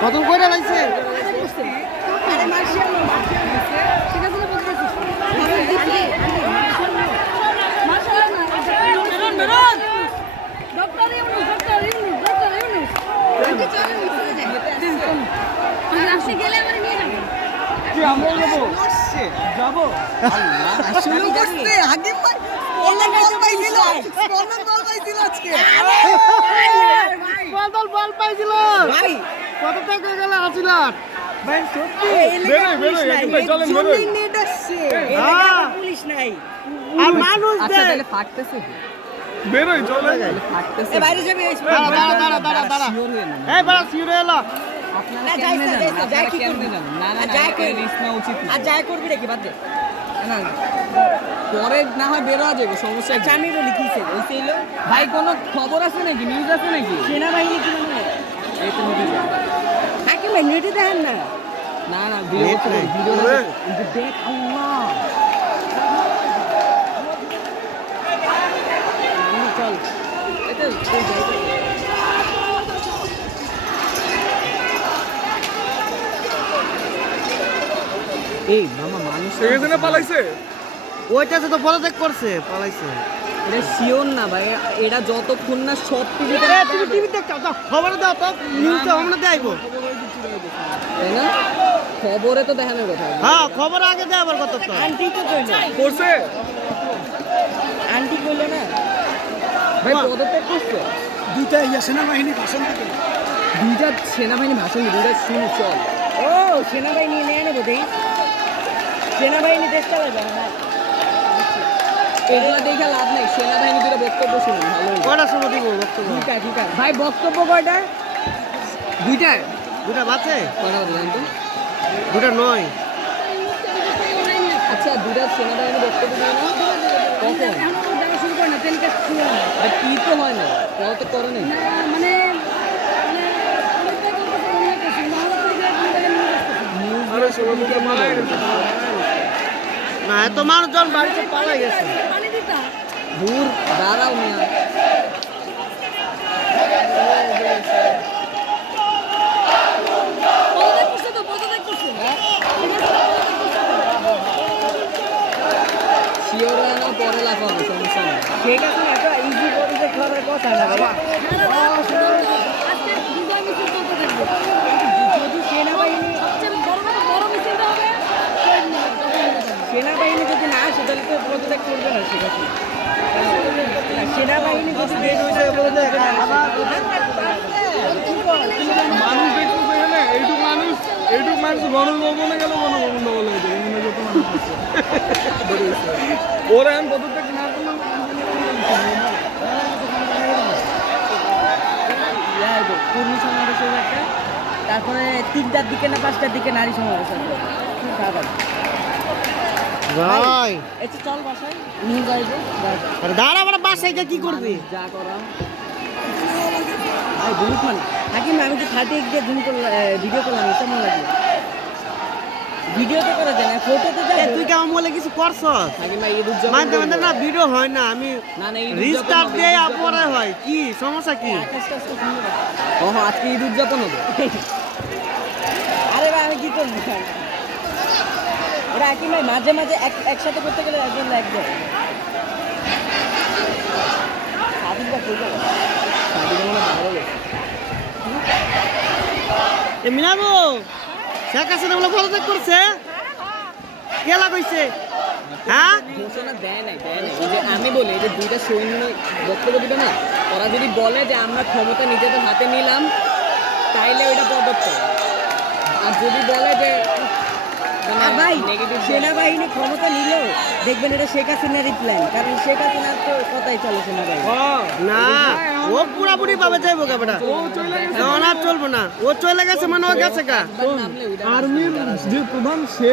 কত কইরা লাইছে আরে মার্শাল ঠিক আছে না মার্শাল না বেরোন ডক্টর ইউনুস আন্টি চলে মিশে যায় তুই আসে গেলে আমার নিয়ে যাবে কি আমরা যাবো যাবো আল্লাহ শুরু করতে হাকিম ভাই বল পাইছিল বল পাইছিল আজকে বল পাইছিল ভাই কত টাকা গেল 80 লাখ ভাই সত্যি চলেন নেট আসছে পুলিশ নাই আর মানুষ আচ্ছা দেখ তাহলে ফাটতেছে বেরোই চলে ফাটতেছে বাইরে যাবে দাঁড়া এই বড় সিউরে এলো আপনারা কেমনে জানেন যাই কি করবে না না যাই করে রিস্ক না উচিত আর যাই করবি নাকি বাদ দে না পরে না হয় বের হওয়া যাবে সমস্যা জানি বলি কি সে ওই সেইলো ভাই কোনো খবর আছে নাকি নিউজ আছে নাকি সেনাবাহিনী কি মানে এই তো নিউজ হাকিম ভাই নেটে দেখেন না না না ভিডিও কিন্তু দেখ আল্লাহ চল এটা এই মামা মানুষ এখানে পালাইছে ওইটাতে তো পদত্যাগ করছে পালাইছে এটা শিওর না ভাই এটা যতক্ষণ না সব টিভিতে তুমি টিভিতে দাও খবরে দাও তো নিউজে আমরা দেখাইবো তাই না খবরে তো দেখানোর কথা হ্যাঁ খবর আগে দেওয়ার কথা তো আন্টি তো কইলো করছে আন্টি কইলো না ভাই পদত্যাগ করছে দুইটা সেনাবাহিনী ভাষণ দিতে দুইটা সেনাবাহিনী ভাষণ দিবে দুইটা শুনি চল ও সেনাবাহিনী নিয়ে নেবো দেই সেনাবাহিনী দেশ চালাবে না এগুলা দেখে লাভ নেই সেনাবাহিনী দুটো বক্তব্য শুনুন ভালো কয়টার সময় দিব বক্তব্য ঠিক আছে ভাই বক্তব্য কয়টা দুইটায় দুটা বাজে কয়টা বললেন তো দুটা নয় আচ্ছা দুটা সেনাবাহিনী বক্তব্য দেয় না কখন দেখা শুরু করে না টেলিকাস্ট শুরু হয় আর কি তো হয় না কত তো করে নাই মানে আরে সবাইকে মারাই না এত মানুষজন বাড়িতে পালাই গেছে পানি দিতা দূর দাঁড়াও মিয়া পদত্যাগ করছে তো পদত্যাগ করছে শিওর হয় না পরে লাভ হবে সমস্যা নেই ঠিক আছে না এটা ইজি করে যে খাবার কথা না ভাই আজকে দুবার মিছিল চলতে থাকবে যদি সেনাবাহিনী সবচেয়ে বড় মিছিলটা হবে সেনাবাহিনী যদি না আসে তাহলে তো পদত্যাগ করবে না ঠিক আছে সেনাবাহিনী যদি বের হয়ে যায় পদত্যাগ মানুষ দেখতেছে এখানে এইটুক মানুষ গণভবনে গেল গণভবন বলে এখানে যত মানুষ আছে ওরা এখন পদত্যাগ না করলে কর্মী সমাবেশ হবে একটা তারপরে 3টার দিকে না 5টার দিকে নারী সমাবেশ হবে খুব খারাপ ভাই আচ্ছা চল বাসায় নিয়ে যাইবো আরে দাঁড়া বড় বাসায় গিয়ে কি করবি যা করা ভাই বহুত মানে হাকিম আমি তো 30 দিয়ে জুম করলাম ভিডিও করলাম কেমন লাগে ভিডিও তো করা যায় না ফটো তো এ, তুই কেমন বলে কিছু করছস হাকিম ভাই ঈদ উদযাপন মানতে মানতে না ভিডিও হয় না আমি না না ঈদ রিস্টার্ট দিয়ে আপরে হয় কি সমস্যা কি ও আজকে ঈদ উদযাপন হবে আরে ভাই আমি কি করবো ওরা হাকিম ভাই মাঝে মাঝে একসাথে করতে গেলে একজন লাগবে সাদিকটা কই গেল সাদিকটা মনে বাইরে গেছে এ মিনাবো শেখ হাসিনা বলে পদত্যাগ করছে কে লাগাইছে হ্যাঁ ঘোষণা দেয় নাই এই যে আমি বলি এই যে দুইটা সৈন্য বক্তব্য দিবে না ওরা যদি বলে যে আমরা ক্ষমতা নিজেদের হাতে নিলাম তাইলে ওইটা পদত্যাগ আর যদি বলে যে ভাই সেনাবাহিনী ক্ষমতা নিল দেখবেন এটা শেখ হাসিনারই প্ল্যান কারণ শেখ হাসিনার তো কথাই চলে সেনাবাহিনী না ও পুরাপুরি ভাবে যাইবো কাপড়া না চলবো না ও চলে গেছে মানে ও গেছে কা নামলে ওইটা আর্মির যে প্রধান সে